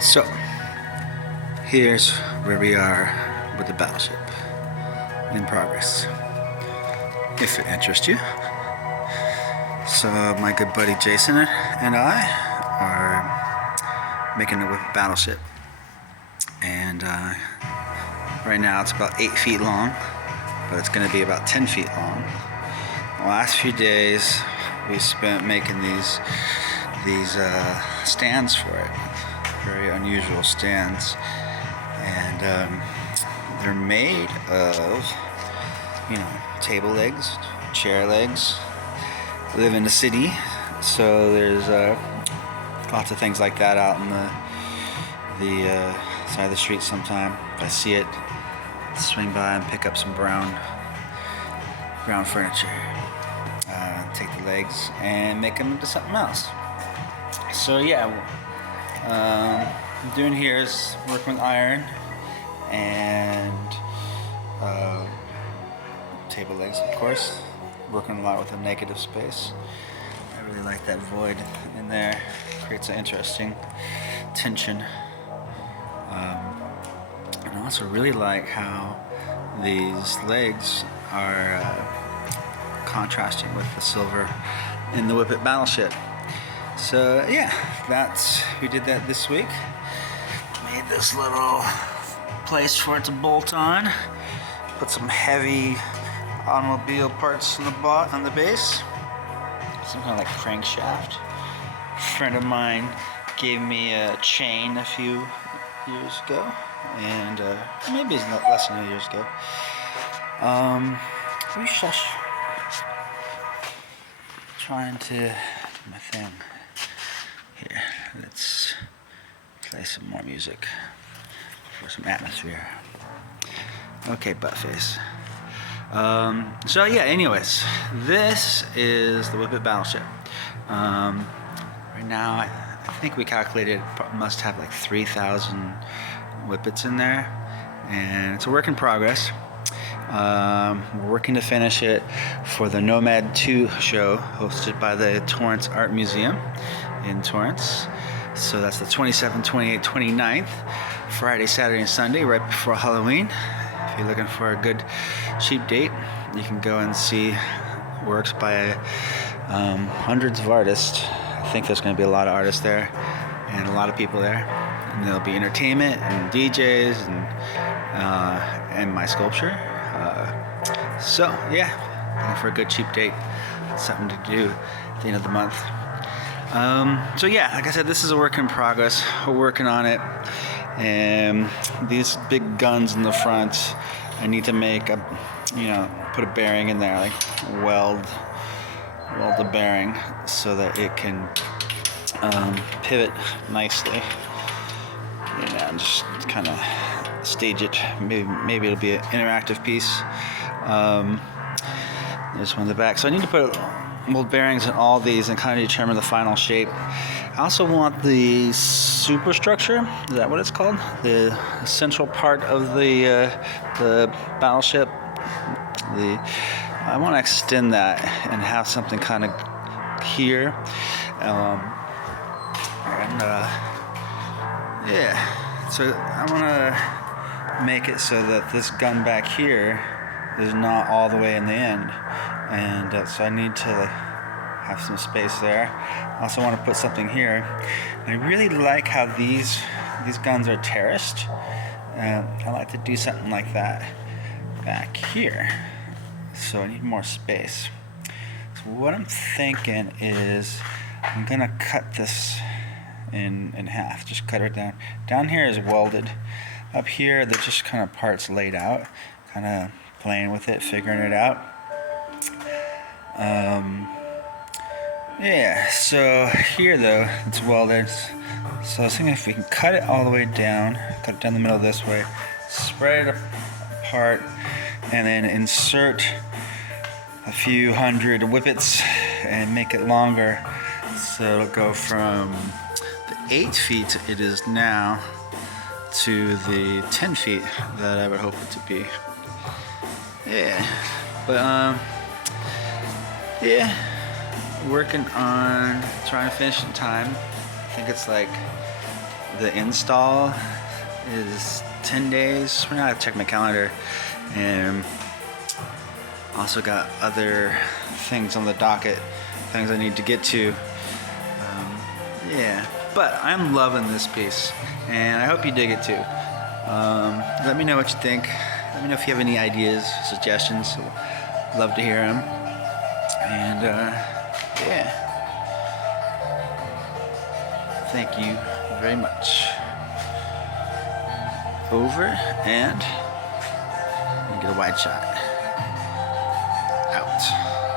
So, here's where we are with the battleship in progress, if it interests you. So, my good buddy Jason and I are making the WHIPPIT Battleship, and right now it's about 8 feet long, but it's going to be about 10 feet long. The last few days we spent making these stands for it, very unusual stands, and they're made of, table legs, chair legs. We live in the city, so there's lots of things like that out in the side of the street sometime. If I see it, swing by and pick up some brown furniture. Take the legs and make them into something else. So yeah, I'm doing here is working with iron and table legs, of course. Working a lot with a negative space. I really like that void in there. Creates an interesting tension. And I also really like how these legs are contrasting with the silver in the WHIPPIT Battleship. So yeah, we did that this week. Made this little place for it to bolt on. Put some heavy automobile parts on the base. Some kind of like crankshaft. A friend of mine gave me a chain a few years ago, and maybe it's not less than 2 years ago. Trying to do my thing. Here, let's play some more music for some atmosphere. Okay, butt face. So yeah, anyways, this is the WHIPPIT Battleship. Right now, I think we calculated it must have like 3,000 WHIPPITs in there, and it's a work in progress. We're working to finish it for the Nomad 2 show hosted by the Torrance Art Museum in Torrance. So that's the 27th, 28th, 29th, Friday, Saturday, and Sunday, right before Halloween. If you're looking for a good cheap date, you can go and see works by hundreds of artists. I think there's going to be a lot of artists there and a lot of people there. And there'll be entertainment and DJs and my sculpture. So yeah, looking for a good cheap date, something to do at the end of the month. So yeah, like I said, this is a work in progress. We're working on it, and these big guns in the front, I need to make put a bearing in there, like weld the bearing so that it can pivot nicely. And just kind of stage it. Maybe it'll be an interactive piece. There's one in the back. So I need to put mold bearings in all these and kind of determine the final shape. I also want the superstructure. Is that what it's called? The central part of the battleship. I want to extend that and have something kind of here. So I want to make it so that this gun back here is not all the way in the end, and so I need to have some space there. I also want to put something here. I really like how these guns are terraced. I like to do something like that back here, so I need more space. So what I'm thinking is I'm gonna cut this in half. Just cut it down. Down here is welded. Up here, they're just kind of parts laid out, kind of playing with it, figuring it out. So here though, it's welded. So I was thinking if we can cut it all the way down, cut it down the middle this way, spread it apart, and then insert a few hundred whippets and make it longer. So it'll go from the 8 feet it is now to the 10 feet that I would hope it to be. Working on trying to finish in time. I think it's like the install is 10 days. We're gonna have to check my calendar, and also got other things on the docket, things I need to get to. Yeah, but I'm loving this piece, and I hope you dig it too. Let me know what you think. Let me know if you have any ideas, suggestions. Love to hear them. And yeah, thank you very much. Over and get a wide shot. Out.